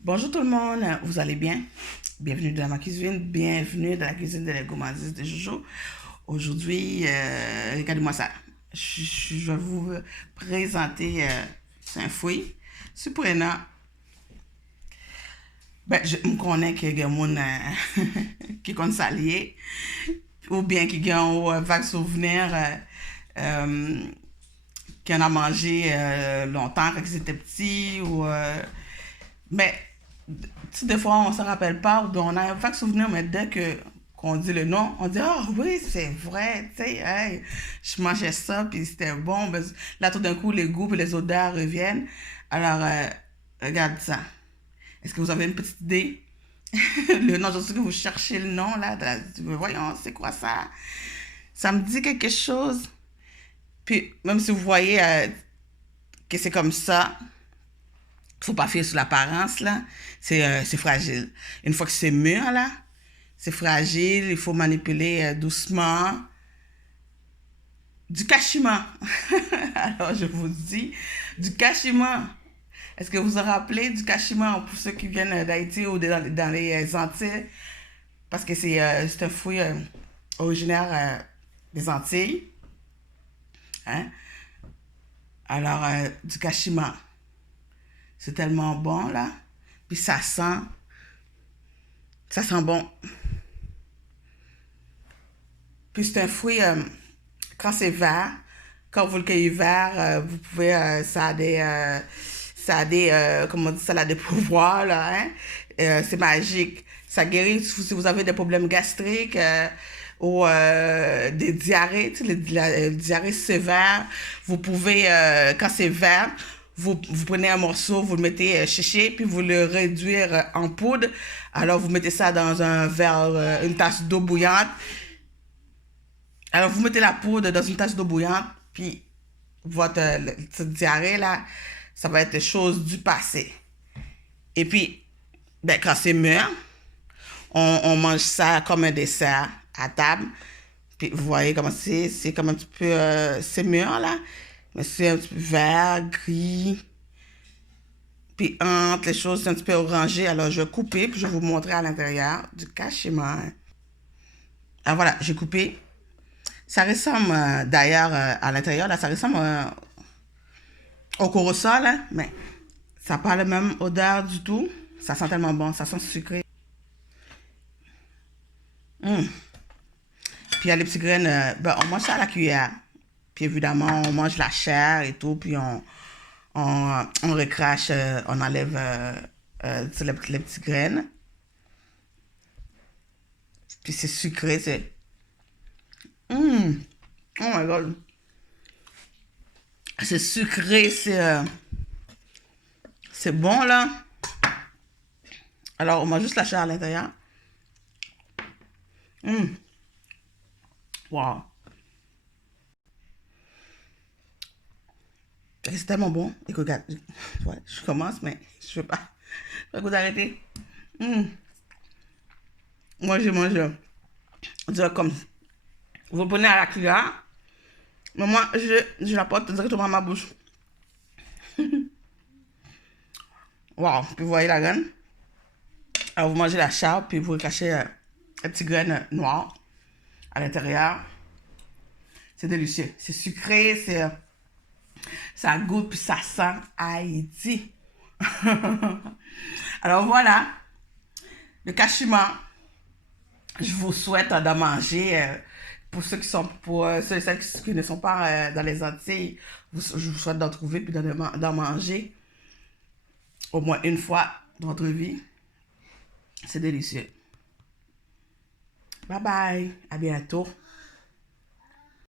Bonjour tout le monde, vous allez bien? Bienvenue dans ma cuisine, bienvenue dans la cuisine de la gourmandise de Jojo. Aujourd'hui, regardez-moi ça. Je vais vous présenter un fruit surprenant. Ben, je me connais qu'il y a des gens qui sont salés ou bien qui ont un vague souvenir qui en a mangé longtemps quand ils étaient petits mais des fois, on ne se rappelle pas, ou on a un vague souvenir, mais dès qu'on dit le nom, on dit, oh oui, c'est vrai, tu sais, hey, je mangeais ça, puis c'était bon. Ben, là, tout d'un coup, les goûts et les odeurs reviennent. Alors, regarde ça. Est-ce que vous avez une petite idée? Le nom, je sais que vous cherchez le nom, là. Voyons, c'est quoi ça? Ça me dit quelque chose. Puis, même si vous voyez que c'est comme ça, faut pas fier sur l'apparence, là. C'est fragile. Une fois que c'est mûr, là, c'est fragile. Il faut manipuler doucement. Du cachemire. Alors, je vous dis, du cachemire. Est-ce que vous vous rappelez du cachemire pour ceux qui viennent d'Haïti ou dans les Antilles? Parce que c'est un fruit originaire des Antilles. Hein? Alors, du cachemire. C'est tellement bon, là. Puis ça sent bon. Puis c'est un fruit, quand c'est vert, quand vous le cueillez vert, vous pouvez, comment on dit, ça a des pouvoirs, là, hein. C'est magique. Ça guérit si vous avez des problèmes gastriques ou des diarrhées, tu sais, la diarrhée sévère. Vous pouvez, quand c'est vert, vous prenez un morceau, vous le mettez séché, puis vous le réduire en poudre. Alors, vous mettez ça dans un verre, une tasse d'eau bouillante. Alors, vous mettez la poudre dans une tasse d'eau bouillante, puis cette diarrhée, là, ça va être chose du passé. Et puis, ben, quand c'est mûr, on mange ça comme un dessert à table. Puis, vous voyez comment c'est comme un petit peu, c'est mûr, là, mais c'est un petit peu vert, gris. Puis, entre les choses, c'est un petit peu orangé. Alors, je vais couper, puis je vais vous montrer à l'intérieur du cachemire. Alors, voilà, j'ai coupé. Ça ressemble d'ailleurs à l'intérieur, là, ça ressemble au corosol, hein, mais ça n'a pas la même odeur du tout. Ça sent tellement bon, ça sent sucré. Mm. Puis il y a les petites graines, ben, on mange ça à la cuillère. Puis évidemment, on mange la chair et tout, puis on recrache, on enlève les petites graines. Puis c'est sucré, c'est... Mm. Oh my god. C'est sucré, c'est bon là. Alors, on mange juste la chair à l'intérieur. Mm. Wow. C'est tellement bon. Écoute, regarde, ouais, je commence, mais je ne veux pas. Je vais d'arrêter. Mm. Moi, je mange, on dirait comme, vous le prenez à la cuillère, mais moi, je la porte directement à ma bouche. Wow. Puis vous voyez la graine. Alors, vous mangez la chair, puis vous cachez les petites graines noires à l'intérieur. C'est délicieux. C'est sucré, ça goûte, puis ça sent Haïti. Alors voilà, le cachemire. Je vous souhaite d'en manger. Pour ceux qui sont, pour ceux et celles qui ne sont pas dans les Antilles, je vous souhaite d'en trouver puis d'en manger au moins une fois dans votre vie. C'est délicieux. Bye bye, à bientôt.